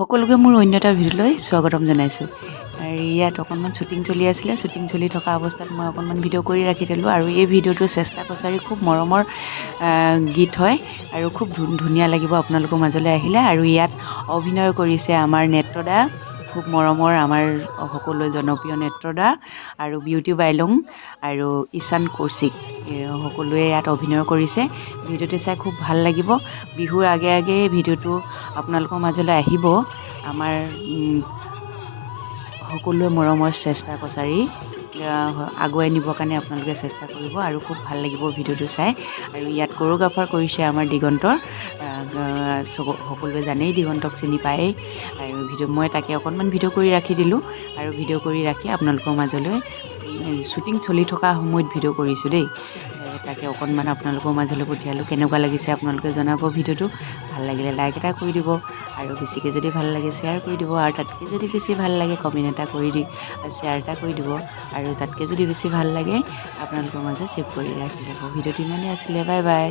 সকলোকে মোৰ অন্য এটা ভিডিঅ'লৈ স্বাগতম জনাইছোঁ। আৰু ইয়াত অকণমান শ্বুটিং চলি আছিলে, শ্বুটিং চলি থকা অৱস্থাত মই অকণমান ভিডিঅ' কৰি ৰাখি দিলোঁ। আৰু এই ভিডিঅ'টো চেষ্টা কছাৰী খুব মৰমৰ গীত হয় আৰু খুব ধুনীয়া লাগিব আপোনালোকৰ মাজলৈ আহিলে। আৰু ইয়াত অভিনয় কৰিছে আমাৰ নেত্ৰদা, খুব মৰমৰ আমাৰ সকলোৱে জনপ্ৰিয় নেত্ৰদা আৰু বিউটি বাইলুং আৰু ঈশান কৌশিক, সকলোৱে ইয়াত অভিনয় কৰিছে। ভিডিঅ'টো চাই খুব ভাল লাগিব। বিহুৰ আগে আগে ভিডিঅ'টো আপোনালোকৰ মাজলৈ আহিব। আমাৰ সকলোৱে মৰমৰ চেষ্টা কছাৰী আগুৱাই নিবৰ কাৰণে আপোনালোকে চেষ্টা কৰিব আৰু খুব ভাল লাগিব ভিডিঅ'টো চাই। আৰু ইয়াত কোৰিঅ'গ্ৰাফাৰ কৰিছে আমাৰ দিগন্তৰ, সকলোৱে জানেই দিগন্তক চিনি পায়েই। আৰু মই তাকে অকণমান ভিডিঅ' কৰি ৰাখি দিলোঁ আৰু ভিডিঅ' কৰি ৰাখি আপোনালোকৰ মাজলৈ শ্বুটিং চলি থকা সময়ত ভিডিঅ' কৰিছোঁ দেই। তাকে অকণমান আপোনালোকৰ মাজলৈ পঠিয়ালোঁ। কেনেকুৱা লাগিছে আপোনালোকে জনাব। ভিডিঅ'টো ভাল লাগিলে লাইক এটা কৰি দিব, আৰু বেছিকৈ যদি ভাল লাগে শ্বেয়াৰ কৰি দিব, আৰু তাতকৈ যদি বেছি ভাল লাগে কমেণ্ট এটা কৰি দি শ্বেয়াৰ এটা কৰি দিব, আৰু তাতকৈ যদি বেছি ভাল লাগে আপোনালোকৰ মাজত ছেভ কৰি ৰাখি ল'ব। ভিডিঅ'টো ইমানেই আছিলে। Bye bye.